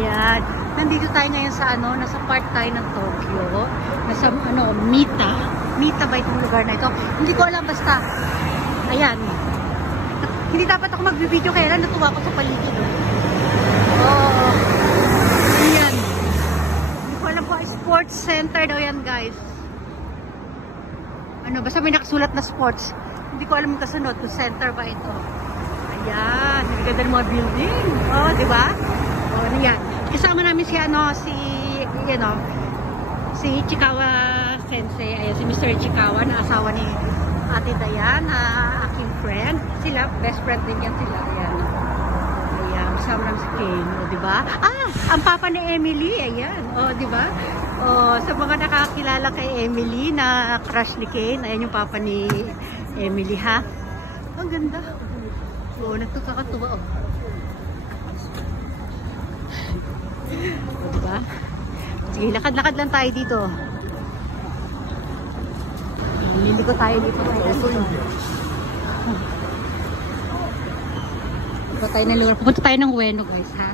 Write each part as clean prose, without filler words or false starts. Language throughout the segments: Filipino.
Ayan. Nandito tayo ngayon sa nasa part tayo ng Tokyo. Nasa Mita. Mita ba itong lugar na ito? Hindi ko alam, basta. Ayan. Hindi dapat ako mag-video kaya lang natuwa ko sa paligid. Oh. Ayan. Hindi ko alam po, sports center daw yan, guys. Basta may nakasulat na sports. Hindi ko alam yung kasunod kung center ba ito. Ayan. Nagaganda ng mga building. Oh, di ba? Oh, ano yan. Kasama namin si Chikawa Sensei. Ayan, si Mr. Chikawa, na asawa ni Ate Dayan, aking friend. Sila, best friend din yan sila. Ayan. Ayan, kasama namin si Kane. O, diba? Ang papa ni Emily. Ayan. O, diba? O, sa mga nakakilala kay Emily na crush ni Kane, ayan yung papa ni Emily, ha? Ang ganda. O, nagkakatuwa, o. O, diba? Sige, lakad-lakad lang tayo dito. Liliko tayo dito. Pupunta tayo ng Ueno, guys, ha?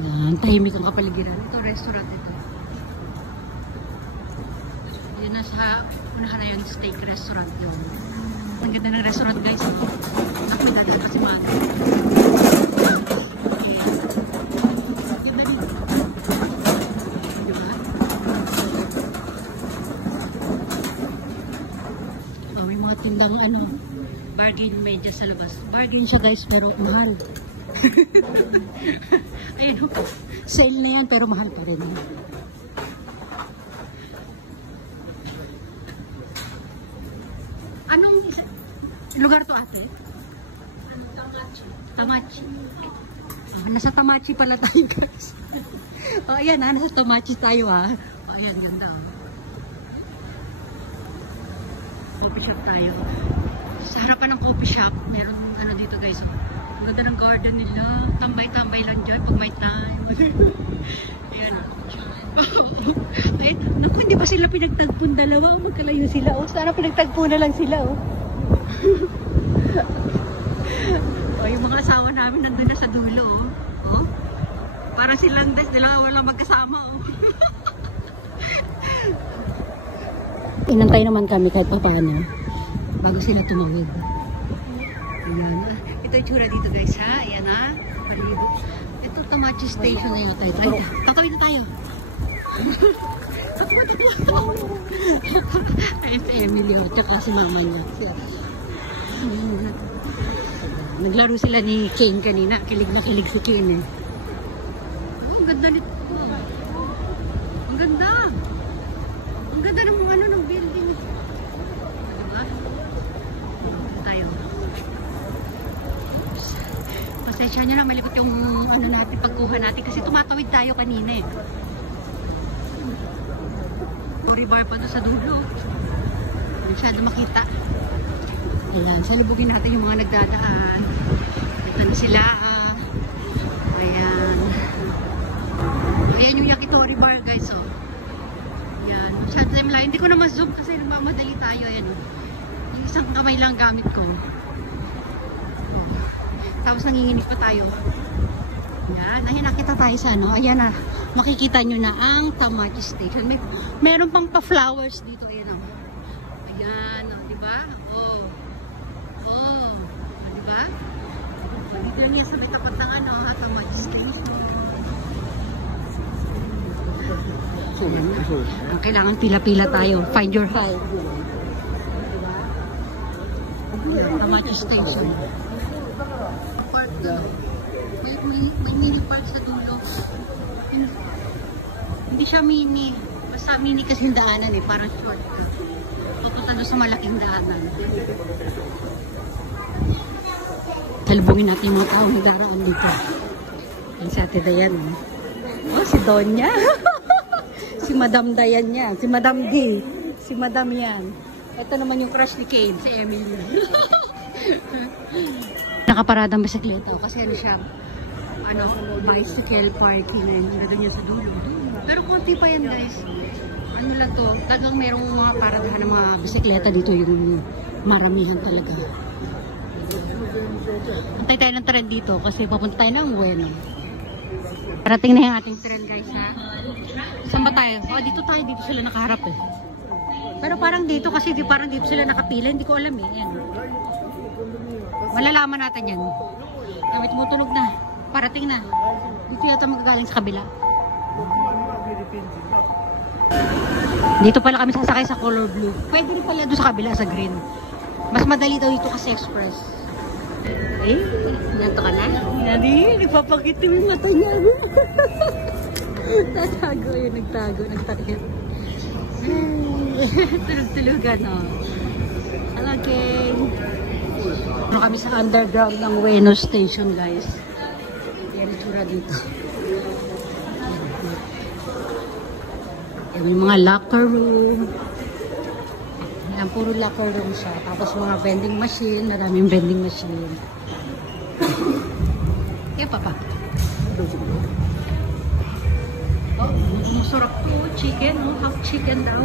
Yan, tahimik ang kapaligiran. Ito, restaurant ito. Yan, nasa unahan na yung steak restaurant yun. Ang ganda ng restaurant, guys. Ako nadadala kasi mati. Tindang bargain media sa labas. Bargain siya, guys, pero mahal. Ayun, sale na yan pero mahal pa rin. Anong lugar to, ate? Tamachi. Tamachi. Nasa Tamachi pala tayo, guys. Ayan, nasa Tamachi tayo, ha. Ayan, ganda. Coffee shop tayo. Sa harapan ng coffee shop, meron dito, guys. Ang ganda ng garden nila. Tambay-tambay lang dyan pag may time. Ayan. Ay, naku, hindi pa sila pinagtagpon dalawa. Magkalayo sila. Sana pinagtagpo na lang sila. Yung mga asawa namin nandun na sa dulo. Parang silang walang magkasama. Inantay naman kami kahit pa paano bago sila tumawid. Ayan. Ito yung tsura dito, guys, ha? Ayan, ha? Palibo. Ito, Tamachi Station na yata ito. Ay, tatawid na tayo. Ayan si Emily, tsaka si mama niya. Naglaro sila ni Kane kanina. Kilig na kilig si Kane, eh. Ang ganda nito. Ang ganda. Ang ganda ng mga ng building. Diba? Tayo. Pasensya nyo na, malikot yung natin, pagkuha natin. Kasi tumatawid tayo kanina, eh. Cory bar pa doon sa dulo. Masyado makita. Ayan, salubugin natin yung mga nagdadaan. Ito na sila. Ayan. Ayan yung yakitori bar, guys, oh. Ayan. Masyado tayo malayo. Hindi ko na ma-zoom kasi nagmamadali tayo. Ayan, oh. Yung isang kamay lang gamit ko. Tapos nanginginig pa tayo. Ayan. Ayan, nakita tayo sa Ayan na. Makikita nyo na ang Tamachi Station. Meron pang pa-flowers dito. Ayan, oh. Ayan, oh. Diba? Oh. Oh. Diba? Dito lang yan sa may tapat ng Tamachi Station. Kailangan pila-pila tayo. Find your high. Tamachi Station. Park doon. May mini park sa dulo. Hindi siya mini. Basta mini kasi yung daanan, eh. Parang short. Papunta doon sa malaking daanan. Talbungin natin yung mga taong nagdaraan dito. Yung sa Ate Dayan. Oh, si Donya. Si Madam Dayan yan. Si Madam D. Si Madam yan. Ito naman yung crush ni Kane. Si Emily. Nakaparadang bisikleta. Kasi siya. ano, bicycle parking. Nandun yun sa dulo. Pero konti pa yan, guys. Ano lang to, talagang merong mga paradahan ng mga bisikleta dito, yung maramihan talaga. Antay tayo ng tren dito kasi papunta tayo ng Bueno. Parating na yung ating tren, guys, ha. Saan ba tayo? Oh, dito tayo, dito sila nakaharap eh. Pero parang dito kasi parang dito sila nakapila, hindi ko alam eh. Yan. Malalaman natin yan. Damit mo tunog na. Parating na. Dito yata magagaling sa kabila. Dito pala kami sasakay sa color blue. Pwede rin pala doon sa kabila sa green. Mas madali daw dito kasi express. Eh, nanto ka na? Nani, nagpapakitim yung mata niya. Nagtago yun, nagtakip. Tulog-tulugan, oh. Okay. Ano kami sa underground ng Bueno Station, guys. Yan itsura dito. Yan yung mga locker room. Yan, puro locker room siya. Tapos mga vending machine. Maraming vending machine. Kaya papa. Oh, masarap to. Chicken, oh. Half chicken daw.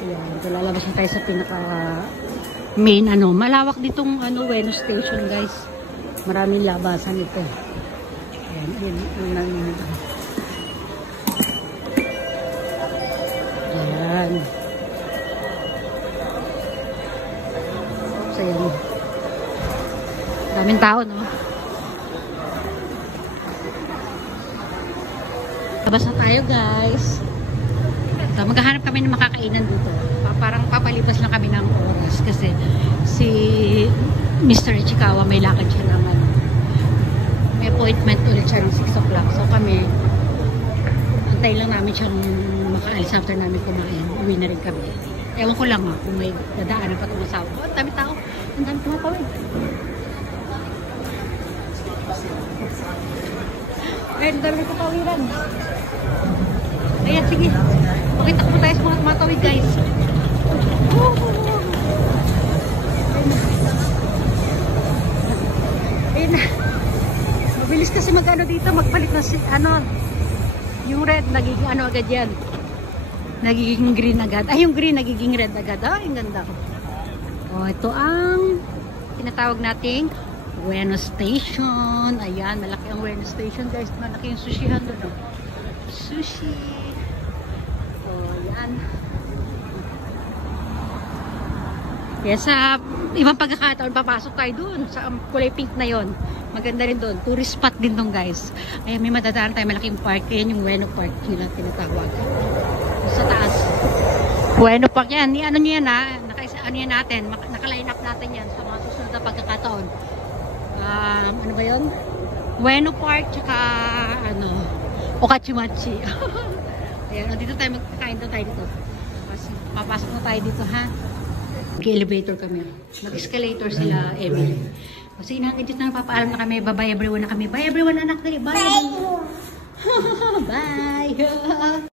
Ayan, lalabas na tayo sa pinaka main ano. Malawak ditong ano, Bueno Station, guys. Maraming labasan ito. Ayan, ayan. Ayan. So, ayan. Daming tao, no? Labas na tayo, guys. Ito, maghahanap kami ng makakainan dito. Parang papalipas lang kami ng oras kasi si Mr. Ichikawa may lakad siya naman. May appointment ulit siya ng 6 o'clock. So kami, antay lang namin siyang makaalis after namin kumain. Uwi na rin kami. Ewan ko lang kung may dadaanan pa itong asawa. Oh, ang dami tao. Ang dami tumapawid. Ayun, ang dami nagpapawiran. Ayan, sige. Pakita ko tayo sa mga tumatawid, guys. Ayun na. Mabilis kasi mag-ano dito, magpalit na si, ano, yung red, nagiging ano agad yan. Nagiging green agad. Ay, yung green, nagiging red agad. Ay, ang ganda ko. Oh, ito ang tinatawag nating Bueno Station. Ayan, malaki ang Bueno Station, guys. Malaki yung sushihan doon. Oh. Sushi. Oh, yan. Kaya sa ibang pagkakataon, papasok tayo doon sa kulay pink na yon. Maganda rin doon. Tourist spot din doon, guys. Ayan, may madadaan tayo malaking park. Ayan yung Bueno Park nila tinatawag. Sa taas. Bueno Park yan. Ano nyo yan, ha? Ano yan natin? Naka-line up natin yan sa mga susunod na pagkakataon. Ano ba yun? Bueno Park, tsaka ano, Okachimachi. Ayan, dito tayo magkakain doon tayo dito. Papasok na tayo dito, ha? Mag-elevator kami. Mag-escalator sila, Emily. Kasi hanggang dito na papaalam na kami. Bye-bye everyone na kami. Bye everyone, anak. Bye. Bye.